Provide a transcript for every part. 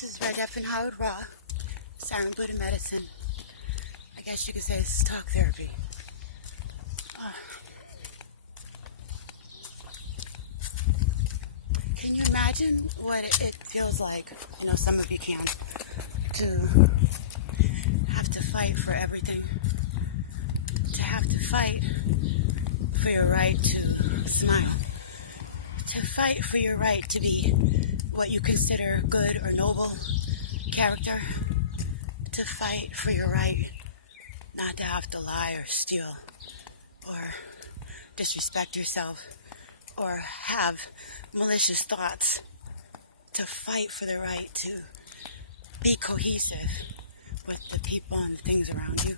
This is Red F and Howard Raw, Siren Buddha Medicine. I guess you could say this is talk therapy. Can you imagine what it feels like? I know some of you can, to have to fight for everything. To have to fight for your right to smile. To fight for your right to be what you consider good or noble character. To fight for your right not to have to lie or steal or disrespect yourself or have malicious thoughts. To fight for the right to be cohesive with the people and the things around you.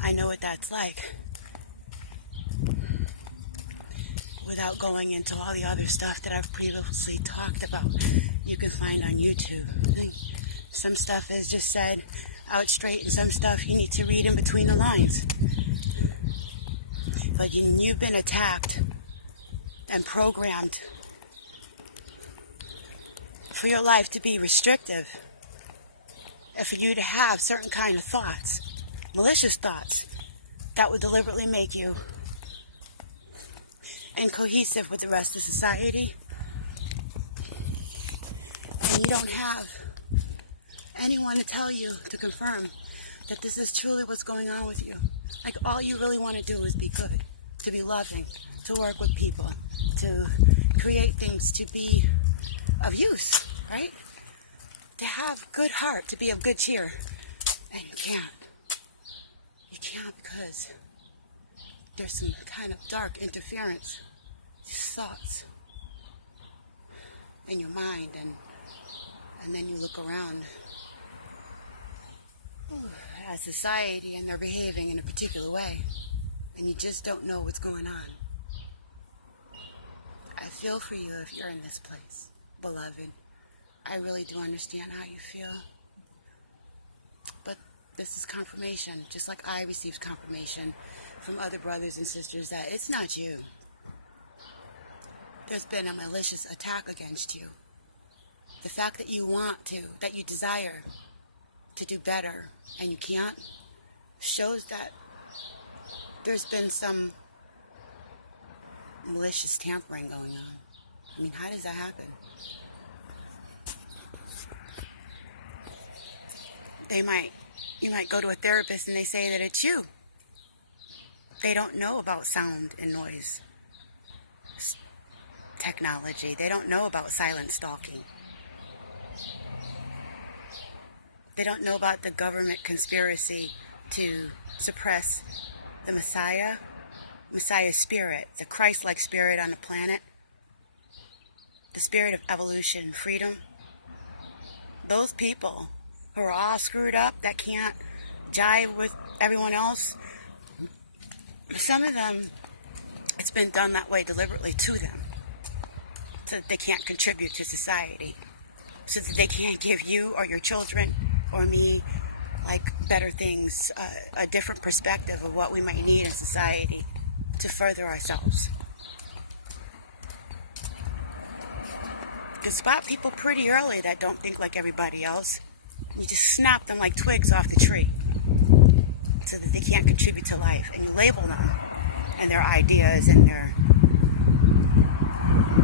I know what that's like. Without going into all the other stuff that I've previously talked about, you can find on YouTube. Some stuff is just said out straight, and some stuff you need to read in between the lines. But you've been attacked and programmed for your life to be restrictive, and for you to have certain kind of thoughts, malicious thoughts, that would deliberately make you incohesive with the rest of society. And you don't have anyone to tell you, to confirm that this is truly what's going on with you. Like, all you really want to do is be good, to be loving, to work with people, to create things to be of use, right? To have good heart, to be of good cheer. And you can't. You can't, because there's some kind of dark interference, thoughts in your mind, and then you look around at society and they're behaving in a particular way, and you just don't know what's going on. I feel for you if you're in this place, beloved. I really do understand how you feel. But this is confirmation, just like I received confirmation from other brothers and sisters that it's not you. There's been a malicious attack against you. The fact that you want to, that you desire to do better and you can't, shows that there's been some malicious tampering going on. I mean, how does that happen? You might go to a therapist and they say that it's you. They don't know about sound and noise technology. They don't know about silent stalking. They don't know about the government conspiracy to suppress the Messiah's spirit, the Christ-like spirit on the planet, the spirit of evolution, freedom. Those people who are all screwed up, that can't jive with everyone else, some of them, it's been done that way deliberately to them, so that they can't contribute to society, so that they can't give you or your children or me like better things, a different perspective of what we might need in society to further ourselves. You can spot people pretty early that don't think like everybody else. You just snap them like twigs off the tree so that they can't contribute to life, and you label them and their ideas and their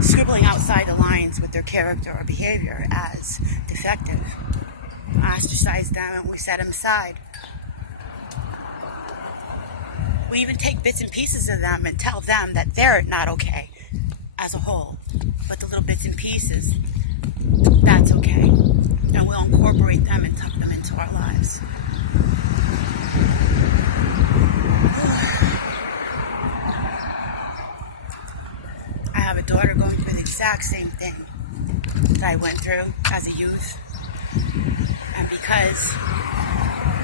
scribbling outside the lines with their character or behavior as defective. Ostracize them, and we set them aside. We even take bits and pieces of them and tell them that they're not okay as a whole, but the little bits and pieces, that's okay, and we'll incorporate them and tuck them into our lives. I have a daughter going through the exact same thing that I went through as a youth. And because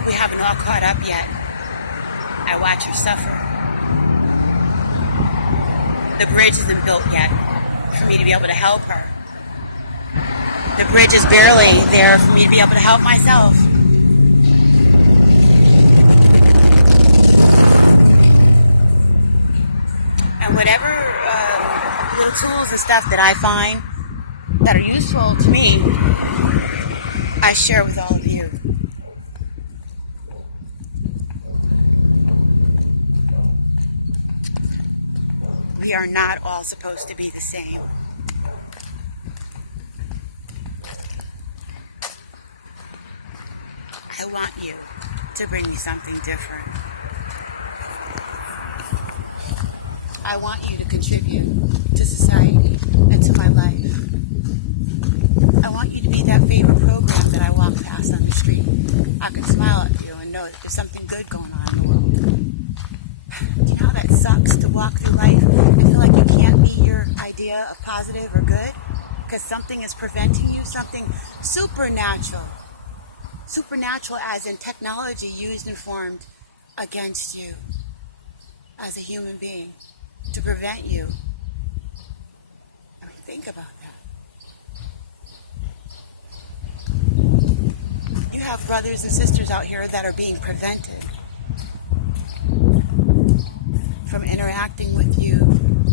we haven't all caught up yet, I watch her suffer. The bridge isn't built yet for me to be able to help her. The bridge is barely there for me to be able to help myself. And whatever little tools and stuff that I find that are useful to me, I share with all of you. We are not all supposed to be the same. I want you to bring me something different. I want you to contribute to society and to my life. I want you to be that favorite program that I walk past on the street. I can smile at you and know that there's something good going on in the world. Do you know how that sucks to walk through life and feel like you can't be your idea of positive or good? Because something is preventing you, something supernatural. Supernatural as in technology used and formed against you as a human being to prevent you. I mean, think about that. You have brothers and sisters out here that are being prevented from interacting with you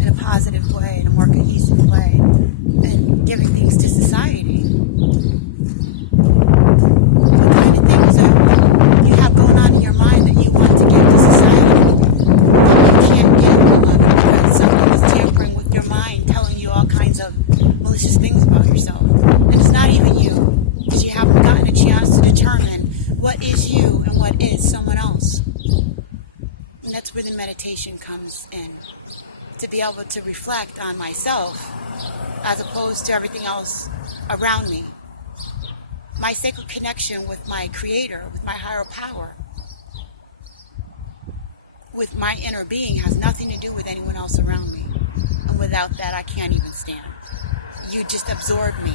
in a positive way, in a more cohesive way, and giving things to society. What kind of things you have going on in your mind that you want to give to society that you can't give, because something is tampering with your mind, telling you all kinds of malicious things about yourself. And it's not even you, because you haven't gotten a chance to determine what is you and what is someone else. And that's where the meditation comes in, to be able to reflect on myself as opposed to everything else around me. My sacred connection with my Creator, with my higher power, with my inner being has nothing to do with anyone else around me. And without that, I can't even stand. You just absorb me.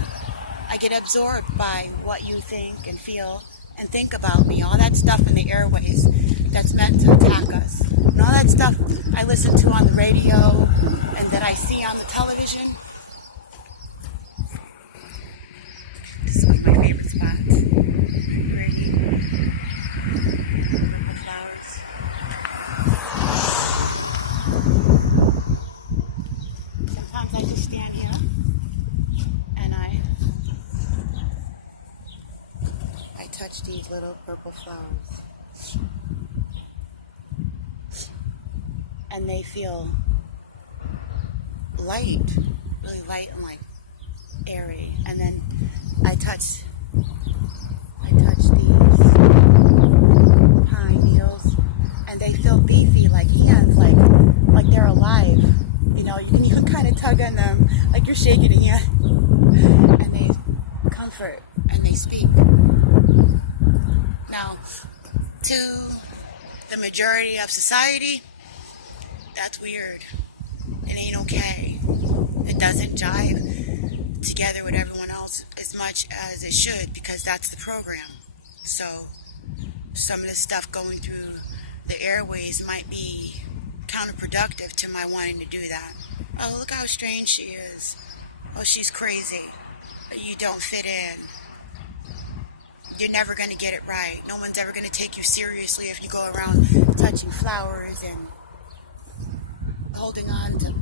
I get absorbed by what you think and feel and think about me. All that stuff in the airways that's meant to attack us. And all that stuff I listen to on the radio and that I see on the television. This is one of my favorite spots. Pretty. Purple flowers. Sometimes I just stand here and I touch these little purple flowers. And they feel light, really light and like airy. And then I touch these pine needles, and they feel beefy, like hands, like they're alive. You know, you can kind of tug on them, like you're shaking a hand, and they comfort and they speak. Now, to the majority of society, that's weird. It ain't okay. It doesn't jive together with everyone else as much as it should, because that's the program. So some of the stuff going through the airways might be counterproductive to my wanting to do that. Oh, look how strange she is. Oh, she's crazy. You don't fit in. You're never going to get it right. No one's ever going to take you seriously if you go around touching flowers and holding on to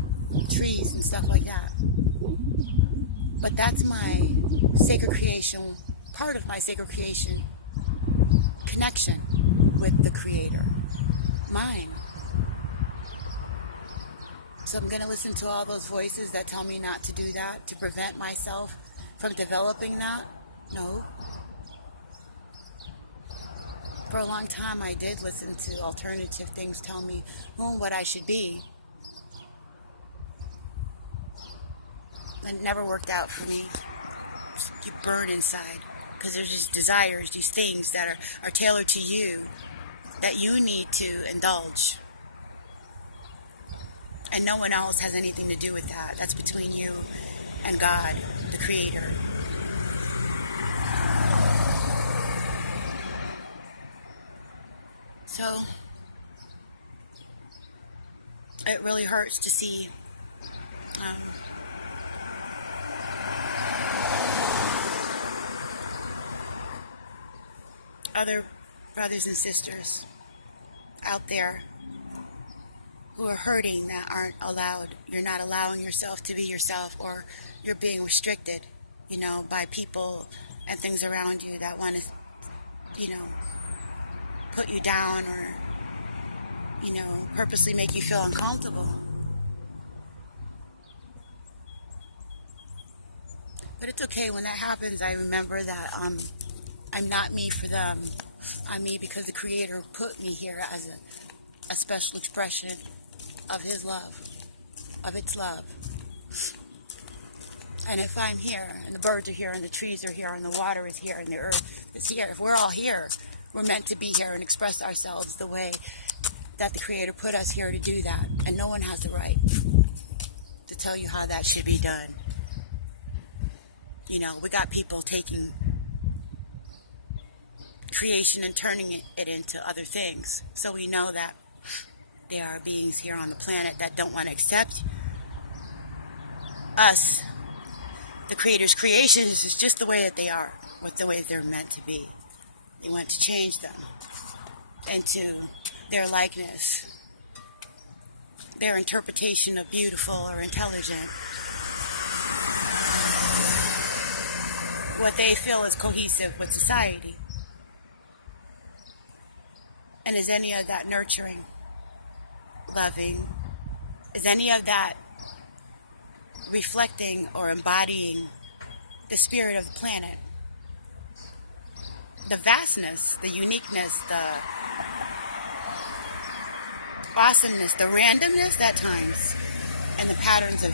trees and stuff like that. But that's my sacred creation, part of my sacred creation connection with the Creator, mine. So I'm going to listen to all those voices that tell me not to do that, to prevent myself from developing that? No. For a long time I did listen to alternative things tell me what I should be. It never worked out for me. You burn inside, because there's these desires, these things that are tailored to you, that you need to indulge. And no one else has anything to do with that. That's between you and God, the Creator. So, it really hurts to see other brothers and sisters out there who are hurting, that aren't allowed. You're not allowing yourself to be yourself, or you're being restricted by people and things around you that want to, put you down or, purposely make you feel uncomfortable. But it's okay when that happens. I remember that I'm not me for them. I'm me because the Creator put me here as a special expression of His love, of its love. And if I'm here, and the birds are here, and the trees are here, and the water is here, and the earth is here, if we're all here, we're meant to be here and express ourselves the way that the Creator put us here to do that. And no one has the right to tell you how that should be done. We got people taking creation and turning it into other things. So we know that there are beings here on the planet that don't want to accept us, the Creator's creations, is just the way that they are, or the way they're meant to be. They want to change them into their likeness, their interpretation of beautiful or intelligent, what they feel is cohesive with society. And is any of that nurturing, loving? Is any of that reflecting or embodying the spirit of the planet? The vastness, the uniqueness, the awesomeness, the randomness at times, and the patterns of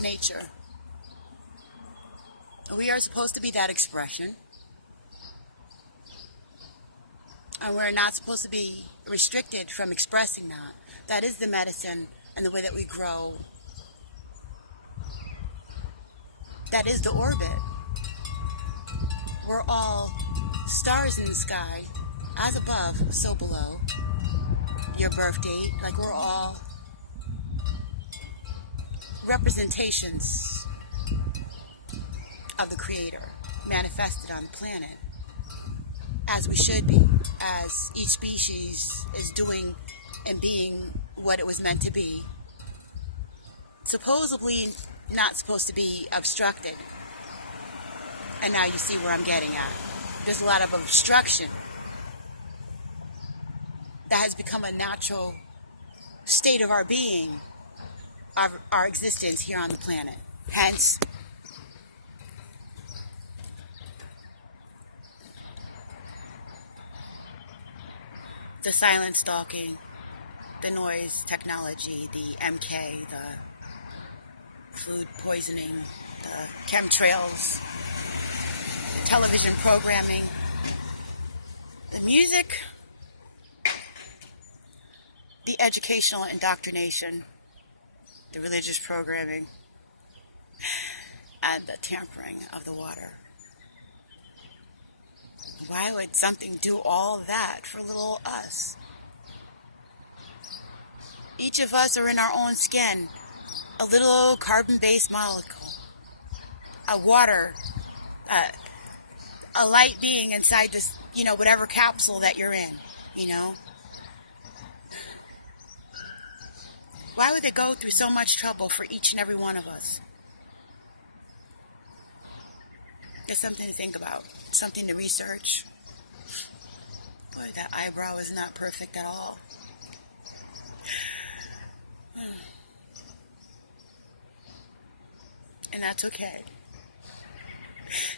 nature. We are supposed to be that expression. And we're not supposed to be restricted from expressing that. That is the medicine and the way that we grow. That is the orbit. We're all stars in the sky, as above, so below. Your birth date, like we're all representations of the Creator manifested on the planet, as we should be, as each species is doing and being what it was meant to be. Supposedly not supposed to be obstructed. And now you see where I'm getting at. There's a lot of obstruction that has become a natural state of our being, our existence here on the planet. Hence, the silent stalking, the noise technology, the MK, the food poisoning, the chemtrails, the television programming, the music, the educational indoctrination, the religious programming, and the tampering of the water. Why would something do all of that for little us? Each of us are in our own skin, a little carbon-based molecule, a water, a light being inside this, whatever capsule that you're in, Why would they go through so much trouble for each and every one of us? It's something to think about, something to research. Boy, that eyebrow is not perfect at all. And that's okay.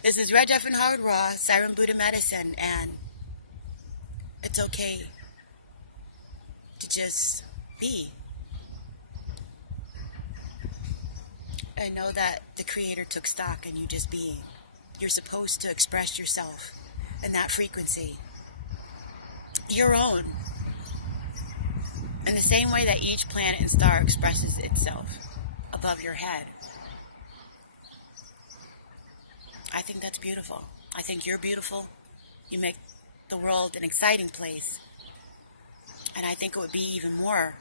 This is Red Jeff and Hard Raw, Siren Buddha Medicine, and it's okay to just be. And know that the Creator took stock in you just being. You're supposed to express yourself in that frequency. Your own. In the same way that each planet and star expresses itself above your head. I think that's beautiful. I think you're beautiful. You make the world an exciting place. And I think it would be even more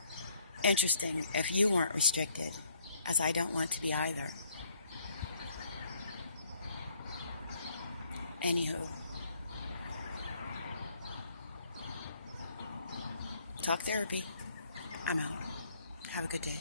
interesting if you weren't restricted, as I don't want to be either. Anywho, talk therapy. I'm out. Have a good day.